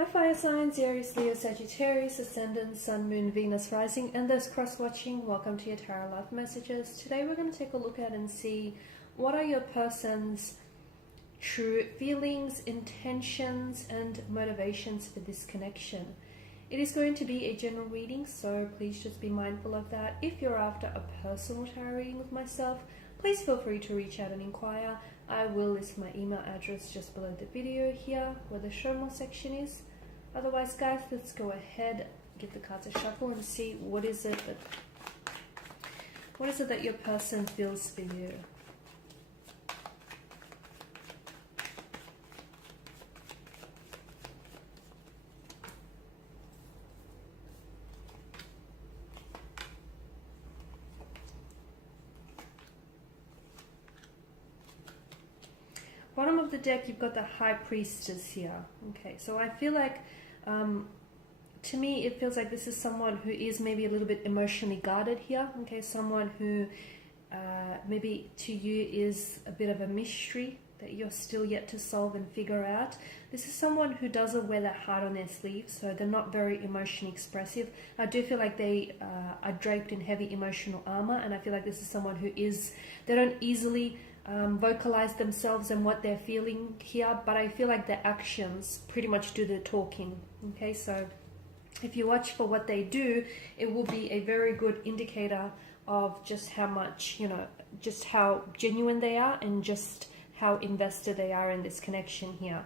Hi fire signs, Aries, Leo, Sagittarius, Ascendant, Sun, Moon, Venus, Rising, and those cross-watching. Welcome to your Tarot Life Messages. Today we're going to take a look at and see what are your person's true feelings, intentions, and motivations for this connection. It is going to be a general reading, so please just be mindful of that. If you're after a personal tarot reading with myself, please feel free to reach out and inquire. I will list my email address just below the video here where the show more section is. Otherwise, guys, let's go ahead, give the cards a shuffle and see what is it that your person feels for you. Bottom of the deck, you've got the High Priestess here. Okay, so I feel like, to me, it feels like this is someone who is maybe a little bit emotionally guarded here. Okay, someone who maybe to you is a bit of a mystery that you're still yet to solve and figure out. This is someone who doesn't wear their heart on their sleeve, so they're not very emotionally expressive. I do feel like they are draped in heavy emotional armor, and I feel like this is someone who they don't easily vocalize themselves and what they're feeling here, but I feel like their actions pretty much do the talking. Okay, so if you watch for what they do, it will be a very good indicator of just how much, just how genuine they are and just how invested they are in this connection here.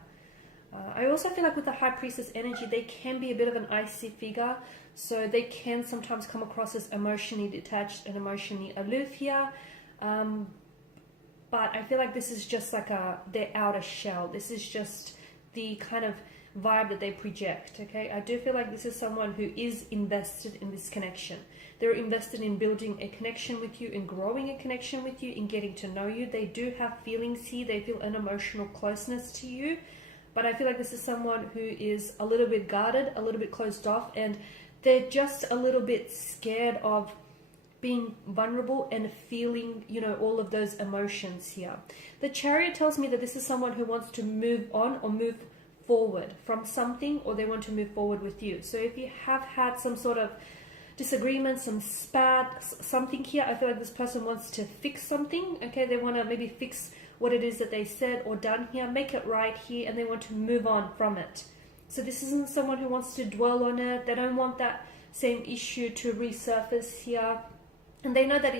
I also feel like with the High Priestess energy, they can be a bit of an icy figure, so they can sometimes come across as emotionally detached and emotionally aloof here. But I feel like this is just like their outer shell. This is just the kind of vibe that they project, okay? I do feel like this is someone who is invested in this connection. They're invested in building a connection with you, in growing a connection with you, in getting to know you. They do have feelings here. They feel an emotional closeness to you. But I feel like this is someone who is a little bit guarded, a little bit closed off, and they're just a little bit scared of being vulnerable and feeling, all of those emotions here. The Chariot tells me that this is someone who wants to move on or move forward from something, or they want to move forward with you. So if you have had some sort of disagreement, some spat, something here, I feel like this person wants to fix something, okay? They want to maybe fix what it is that they said or done here, make it right here, and they want to move on from it. So this isn't someone who wants to dwell on it. They don't want that same issue to resurface here. And they know that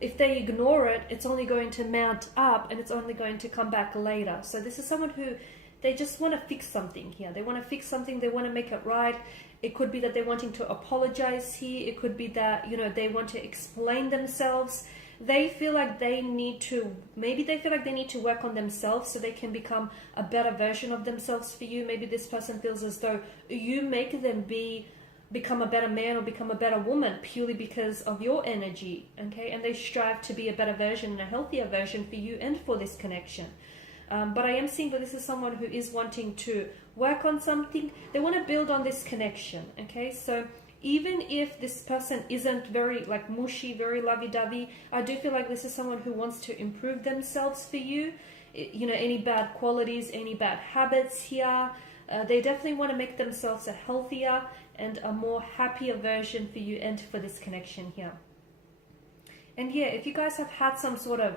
if they ignore it, it's only going to mount up and it's only going to come back later. So this is someone who, they just want to fix something here. They want to fix something. They want to make it right. It could be that they're wanting to apologize here. It could be that, they want to explain themselves. They feel like they need to, maybe they feel like they need to work on themselves so they can become a better version of themselves for you. Maybe this person feels as though you make them become a better man or become a better woman purely because of your energy, okay? And they strive to be a better version and a healthier version for you and for this connection. But I am seeing that this is someone who is wanting to work on something. They want to build on this connection, okay? So even if this person isn't very mushy, very lovey-dovey, I do feel like this is someone who wants to improve themselves for you. Any bad qualities, any bad habits here, they definitely want to make themselves a healthier and a more happier version for you and for this connection here. And yeah, if you guys have had some sort of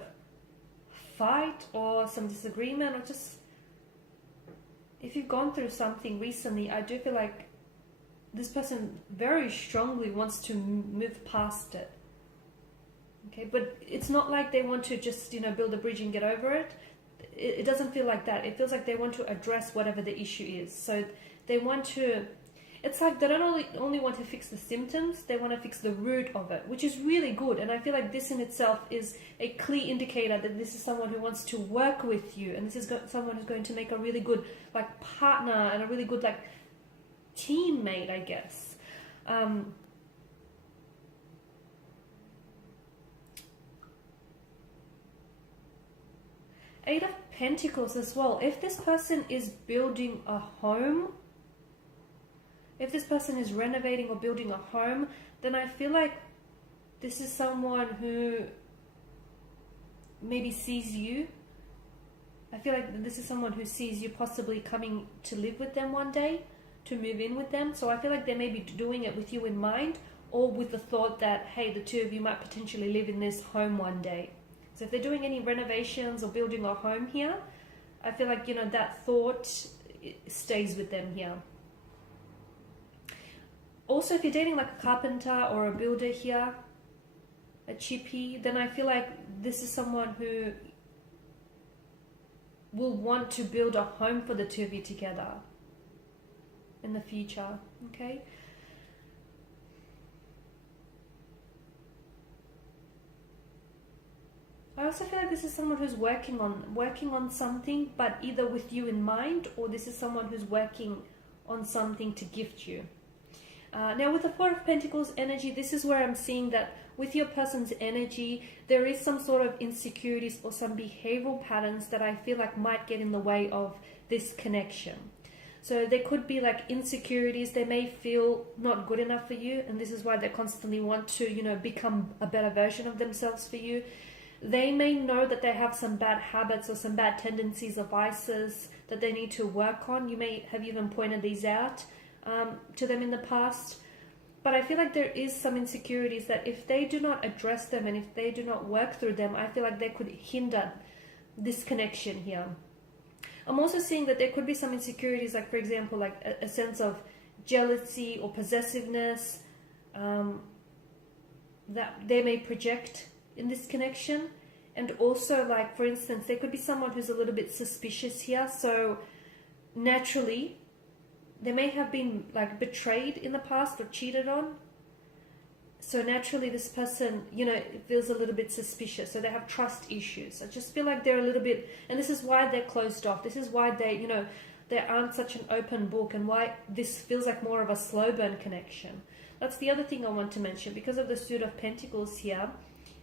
fight or some disagreement, or just if you've gone through something recently, I do feel like this person very strongly wants to move past it. Okay, but it's not like they want to just, build a bridge and get over it. It doesn't feel like that. It feels like they want to address whatever the issue is. So they want to, it's like they don't only want to fix the symptoms, they want to fix the root of it, which is really good. And I feel like this in itself is a clear indicator that this is someone who wants to work with you. And this is someone who's going to make a really good partner and a really good teammate, I guess. Eight of Pentacles as well. If this person is building a home, if this person is renovating or building a home, then I feel like this is someone who maybe sees you I feel like this is someone who sees you possibly coming to live with them one day. to move in with them. So I feel like they may be doing it with you in mind, or with the thought that, hey, the two of you might potentially live in this home one day. So if they're doing any renovations or building a home here, I feel like, you know, that thought stays with them here. Also, if you're dating like a carpenter or a builder here, a chippy, then I feel like this is someone who will want to build a home for the two of you together in the future, okay? I also feel like this is someone who's working on something, but either with you in mind, or this is someone who's working on something to gift you. Now with the Four of Pentacles energy, this is where I'm seeing that with your person's energy, there is some sort of insecurities or some behavioral patterns that I feel like might get in the way of this connection. So there could be like insecurities. They may feel not good enough for you, and this is why they constantly want to, you know, become a better version of themselves for you. They may know that they have some bad habits or some bad tendencies or vices that they need to work on. You may have even pointed these out to them in the past. But I feel like there is some insecurities that if they do not address them and if they do not work through them, I feel like they could hinder this connection here. I'm also seeing that there could be some insecurities, like for example, like a sense of jealousy or possessiveness that they may project in this connection. And also, like for instance, there could be someone who's a little bit suspicious here. So naturally, they may have been like betrayed in the past or cheated on. So naturally this person, you know, feels a little bit suspicious. So they have trust issues. I just feel like they're a little bit, and this is why they're closed off. This is why they, you know, they aren't such an open book, and why this feels like more of a slow burn connection. That's the other thing I want to mention. Because of the Suit of Pentacles here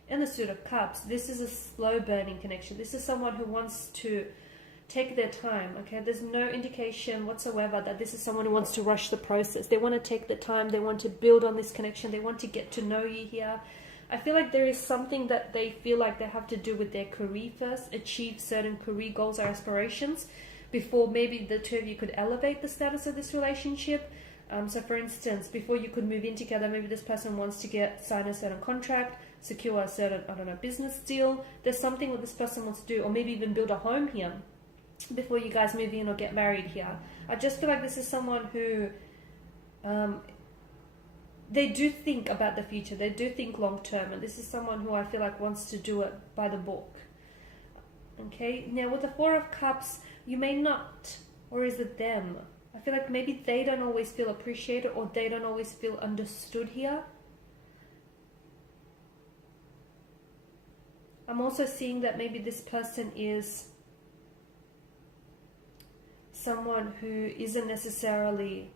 and the Suit of Cups, this is a slow burning connection. This is someone who wants to take their time, okay? There's no indication whatsoever that this is someone who wants to rush the process. They want to take the time. They want to build on this connection. They want to get to know you here. I feel like there is something that they feel like they have to do with their career first, achieve certain career goals or aspirations before maybe the two of you could elevate the status of this relationship. So for instance, before you could move in together, maybe this person wants to sign a certain contract, secure a certain, I don't know, business deal. There's something that this person wants to do, or maybe even build a home here before you guys move in or get married here. I just feel like this is someone who they do think about the future. They do think long term, and this is someone who I feel like wants to do it by the book. Okay, now with the Four of Cups, you may not, or is it them? I feel like maybe they don't always feel appreciated, or they don't always feel understood here. I'm also seeing that maybe this person is someone who isn't necessarily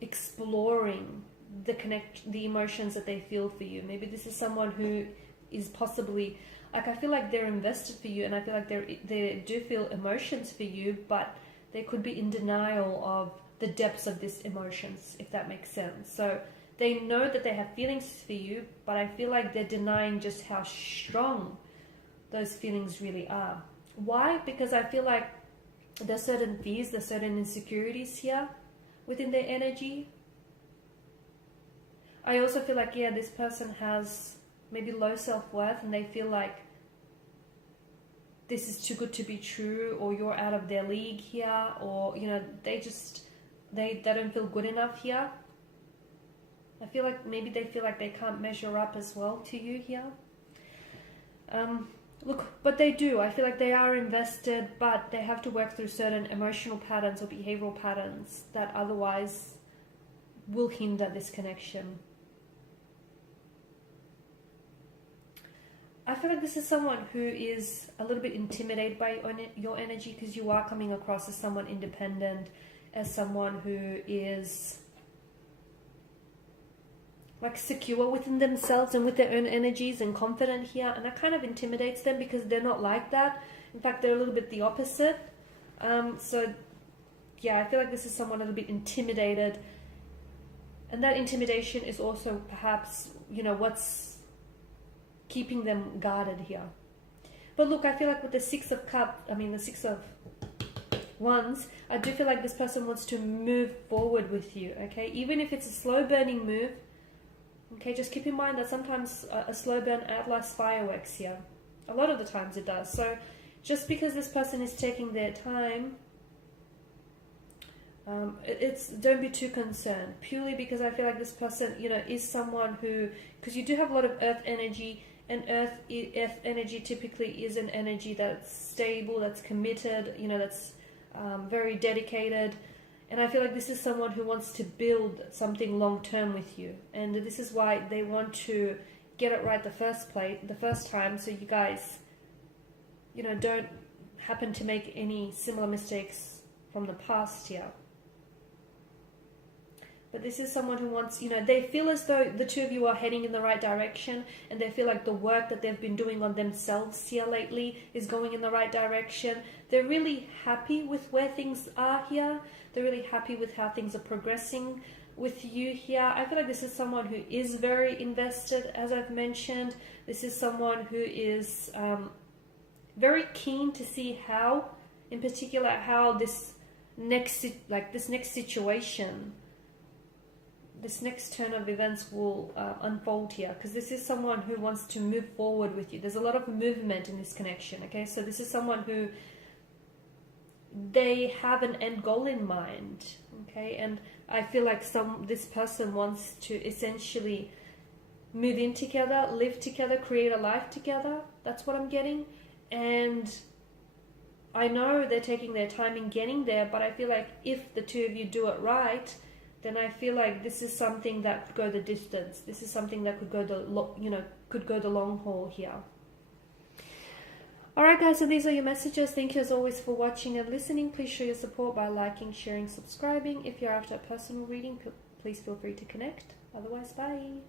exploring the emotions that they feel for you. Maybe this is someone who is possibly, like, I feel like they're invested for you, and I feel like they do feel emotions for you, but they could be in denial of the depths of these emotions, if that makes sense. So they know that they have feelings for you, but I feel like they're denying just how strong those feelings really are. Why? Because I feel like there's certain fears, there's certain insecurities here within their energy. I also feel like, yeah, this person has maybe low self-worth, and they feel like this is too good to be true, or you're out of their league here, or, you know, they don't feel good enough here. I feel like maybe they feel like they can't measure up as well to you here. Look, but they do. I feel like they are invested, but they have to work through certain emotional patterns or behavioral patterns that otherwise will hinder this connection. I feel like this is someone who is a little bit intimidated by your energy, because you are coming across as someone independent, as someone who is like secure within themselves and with their own energies and confident here, and that kind of intimidates them because they're not like that. In fact, they're a little bit the opposite. So yeah, I feel like this is someone a little bit intimidated, and that intimidation is also perhaps, you know, what's keeping them guarded here. But look, I feel like with the Six of Wands, I do feel like this person wants to move forward with you, okay? Even if it's a slow burning move, okay, just keep in mind that sometimes a slow burn outlasts fireworks here. A lot of the times it does. So just because this person is taking their time, don't be too concerned, purely because I feel like this person, you know, is someone who, because you do have a lot of earth energy, and earth energy typically is an energy that's stable, that's committed, you know, that's very dedicated. And I feel like this is someone who wants to build something long term with you, and this is why they want to get it right the first time, so you guys, you know, don't happen to make any similar mistakes from the past here. But this is someone who wants, you know, they feel as though the two of you are heading in the right direction, and they feel like the work that they've been doing on themselves here lately is going in the right direction. They're really happy with where things are here. They're really happy with how things are progressing with you here. I feel like this is someone who is very invested, as I've mentioned. This is someone who is very keen to see how, in particular, how this next situation, this next turn of events will unfold here, because this is someone who wants to move forward with you. There's a lot of movement in this connection, okay? So this is someone who, they have an end goal in mind, okay? And I feel like this person wants to essentially move in together, live together, create a life together. That's what I'm getting. And I know they're taking their time in getting there, but I feel like if the two of you do it right, then I feel like this is something that could go the distance. This is something that could go the long haul here. Alright guys, so these are your messages. Thank you as always for watching and listening. Please show your support by liking, sharing, subscribing. If you're after a personal reading, please feel free to connect. Otherwise, bye.